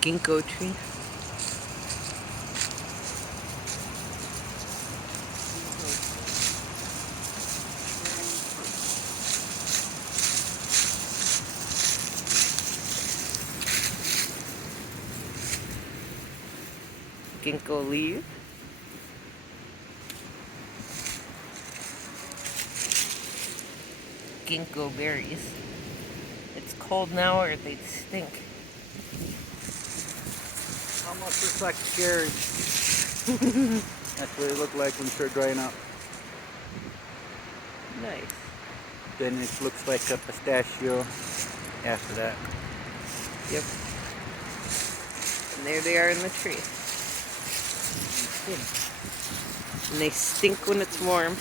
Ginkgo tree. Ginkgo leaf. Ginkgo berries. It's cold now or they'd stink. Almost looks like cherries. That's what it looked like when it started drying up. Nice. Then it looks like a pistachio after that. Yep. And there they are in the tree. And they stink when it's warm.